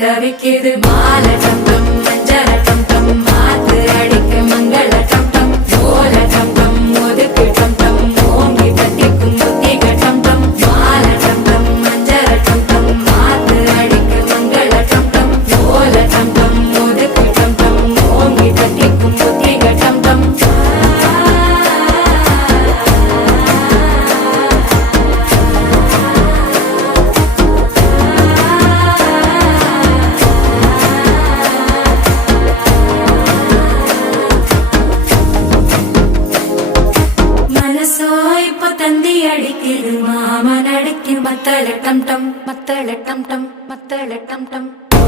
தவிக்குது மால டம் டம் மஞ்சள டம் டம் மாத்து அடிக்க மங்கள டம் டம் ஓல டம் டம் ஒதுக்கு டம் டம் ஓங்கி தட்டிக்கும் புத்திக டம் டம் மால டம் டம் மஞ்சள டம் டம் மாத்து அடிக்க மங்கள டம் டம் ஓல டம் டம் ஒதுக்கு டம் டம் ஓங்கி தட்டிக்கும் புத்திக டம் டம் தந்தி அடிக்குது மாமன் அடிக்கு மத்தள டம் டம் மத்தள டம் டம் மத்தள டம் டம்